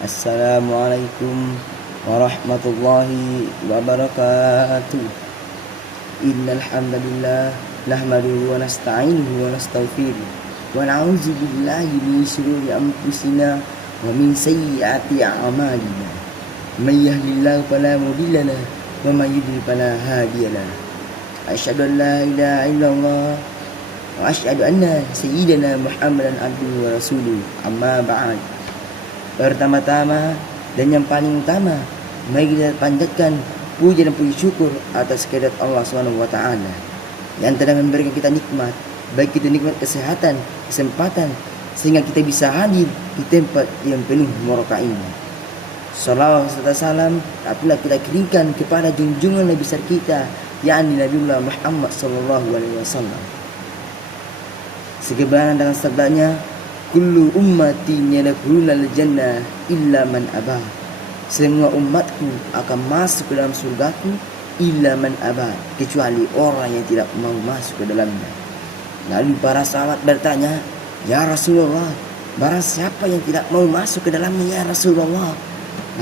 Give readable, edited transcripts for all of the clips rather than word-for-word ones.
Assalamualaikum warahmatullahi wabarakatuh. Innal hamdalillah nahmaduhu wa nasta'inuhu wa nastaghfiruh wa na'udzu billahi min shururi anfusina wa min sayyiati a'malina. May yahdihillahu fala mudilla lahu wa may yudlil fala hadiya lahu. Asyhadu an la ilaha illallah wa asyhadu anna sayyidana Muhammadan abduhu wa rasuluh. Amma ba'd. Pertama-tama dan yang paling utama, mari kita panjatkan puji dan puji syukur atas kehadirat Allah SWT yang telah memberikan kita nikmat, baik itu nikmat kesehatan, kesempatan, sehingga kita bisa hadir di tempat yang penuh barokah ini. Salawat serta salam tak pula kita kirimkan kepada junjungan Nabi besar kita, yakni Nabiullah Muhammad SAW. Sebagaimana dengan sabdanya, kullu ummati yadkhulul jannah illa man aba. Semua umatku akan masuk ke dalam surgaku illa man aba, kecuali orang yang tidak mau masuk ke dalamnya. Lalu para sahabat bertanya, ya Rasulullah, barang siapa yang tidak mau masuk ke dalamnya ya Rasulullah?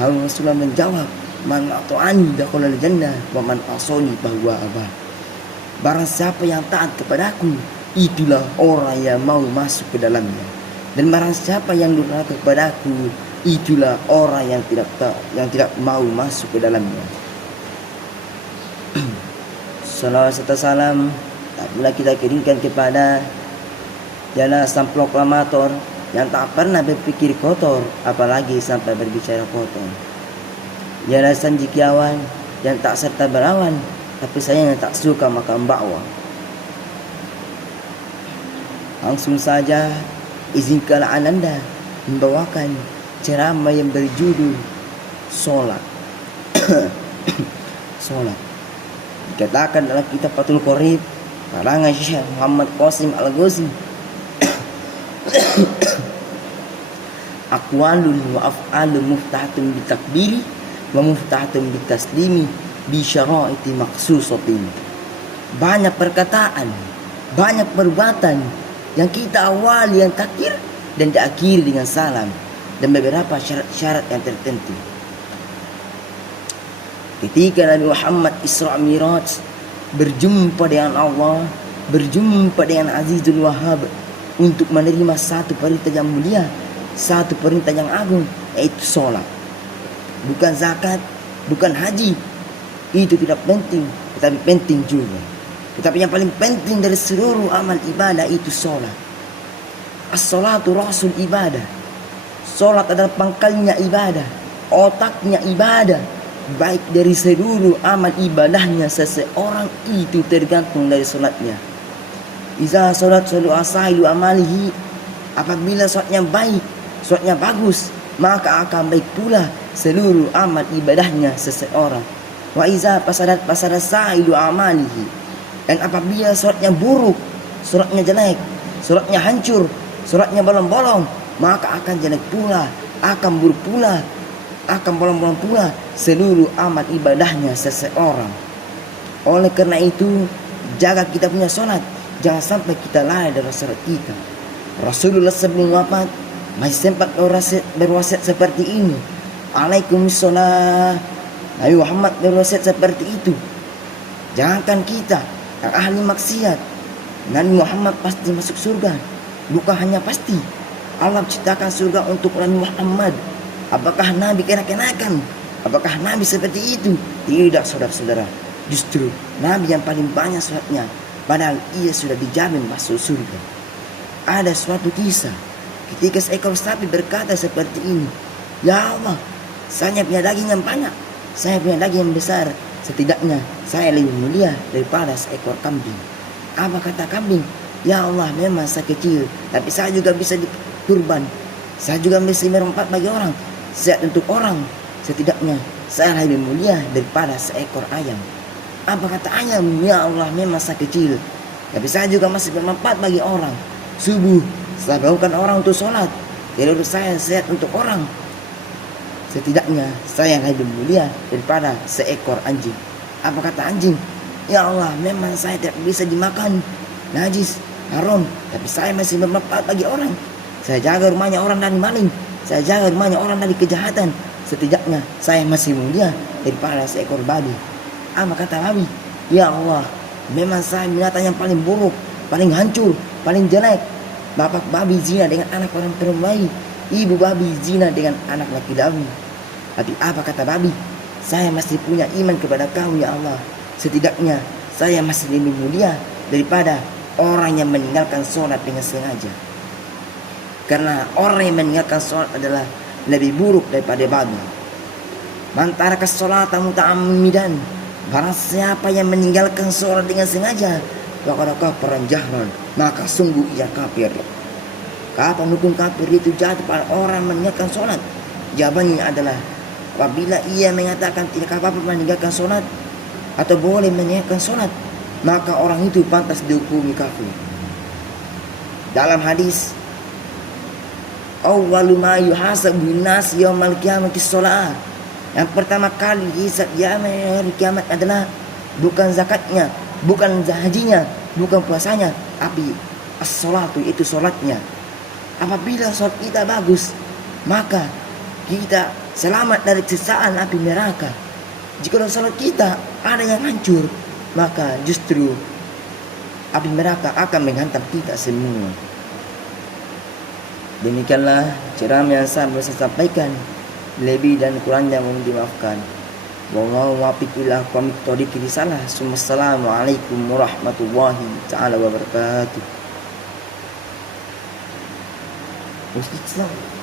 Lalu Rasulullah menjawab, man ata'ani dakhalal jannah wa man asani fahuwa aba. Barang siapa yang taat kepadaku, itulah orang yang mau masuk ke dalamnya. Dan barang siapa yang durhaka kepadaku, itulah orang yang tidak mau masuk ke dalamnya. Salawat serta salam tak pula kita kirimkan kepada jana sang proklamator yang tak pernah berpikir kotor, apalagi sampai berbicara kotor. Jana sang jikiawan yang tak serta berawan, tapi sayangnya tak suka makan bakwan. Langsung saja izinkanlah Ananda membawakan ceramah yang berjudul Sholat. Sholat dikatakan dalam kitab Fathul Qorib karangan Syekh Muhammad Qasim Al-Ghazi, aqwalun wa af'alun muftahatun bitakbiri wa muftahatun bitaslimi bi syara'iti maksusatin. Banyak perkataan, banyak perbuatan yang kita awali yang takbir dan diakhiri dengan salam, dan beberapa syarat-syarat yang tertentu. Ketika Nabi Muhammad Isra Miraj berjumpa dengan Allah, berjumpa dengan Azizul Wahhab untuk menerima satu perintah yang mulia, satu perintah yang agung, yaitu sholat. Bukan zakat, bukan haji, itu tidak penting, tetapi penting juga. Tetapi yang paling penting dari seluruh amal ibadah itu sholat. As-sholatu rasul ibadah. Sholat adalah pangkalnya ibadah, otaknya ibadah. Baik dari seluruh amal ibadahnya seseorang itu tergantung dari sholatnya. Iza sholat solu asailu amalihi. Apabila sholatnya baik, sholatnya bagus, maka akan baik pula seluruh amal ibadahnya seseorang. Wa iza pasadat sailu amalihi. Dan apabila sholatnya buruk, sholatnya jelek, sholatnya hancur, sholatnya bolong-bolong, maka akan jelek pula, akan buruk pula, akan bolong-bolong pula seluruh amal ibadahnya seseorang. Oleh karena itu, jaga kita punya sholat, jangan sampai kita lalai dari sholat kita. Rasulullah sebelum wafat masih sempat berwasiat seperti ini. Alaikumussalam. Nabi Muhammad berwasiat seperti itu. Jangankan kita yang ahli maksiat, Nabi Muhammad pasti masuk surga. Bukan hanya pasti, Allah ciptakan surga untuk Nabi Muhammad. Apakah Nabi kena-kenakan? Apakah Nabi seperti itu? Tidak, saudara-saudara. Justru Nabi yang paling banyak sholatnya, padahal ia sudah dijamin masuk surga. Ada suatu kisah ketika seekor sapi berkata seperti ini, ya Allah, saya punya daging yang banyak, saya punya daging yang besar, setidaknya saya lebih mulia daripada seekor kambing. Apa kata kambing? Ya Allah, memang saya kecil, tapi saya juga bisa dikurban. Saya juga bisa bermanfaat bagi orang, sehat untuk orang. Setidaknya saya lebih mulia daripada seekor ayam. Apa kata ayam? Ya Allah, memang saya kecil, tapi saya juga masih bermanfaat bagi orang. Subuh saya bangunkan orang untuk sholat, tidur saya sehat untuk orang. Setidaknya saya lebih mulia daripada seekor anjing. Apa kata anjing? Ya Allah, memang saya tidak bisa dimakan, najis, haram, tapi saya masih bermanfaat bagi orang. Saya jaga rumahnya orang dari maling. Saya jaga rumahnya orang dari kejahatan. Setidaknya saya masih mulia daripada seekor babi. Apa kata babi? Ya Allah, memang saya binatang yang paling buruk, paling hancur, paling jelek. Bapak babi zina dengan anak orang perempuan, ibu babi zina dengan anak laki-laki. Tapi apa kata babi? Saya masih punya iman kepada Kau ya Allah. Setidaknya saya masih lebih mulia daripada orang yang meninggalkan sholat dengan sengaja. Karena orang yang meninggalkan sholat adalah lebih buruk daripada babi. Man taraka sholata muta'ammidan, barang siapa yang meninggalkan sholat dengan sengaja, faqad kafara jahran, maka sungguh ia kafir. Kapan hukum kafir itu jatuh pada orang meninggalkan sholat? Jawabannya adalah apabila ia mengatakan tidak apa-apa meninggalkan sholat atau boleh meninggalkan sholat, maka orang itu pantas dihukumi kafir. Dalam hadis, awwalu ma yuhasabu nas yaumal qiyamati shalah. Yang pertama kali hisab hari kiamat adalah bukan zakatnya, bukan hajinya, bukan puasanya, tapi as-sholatu, itu sholatnya. Apabila sholat kita bagus, maka kita selamat dari siksaan api neraka. Jika sholat kita ada yang hancur, maka justru api neraka akan menghantam kita semua. Demikianlah ceramah yang saya bisa sampaikan. Lebih dan kurangnya mohon dimaafkan. Wallahu muwaffiq ila aqwamit thoriq risalah. Assalamualaikum warahmatullahi taala wabarakatuh. Ustaz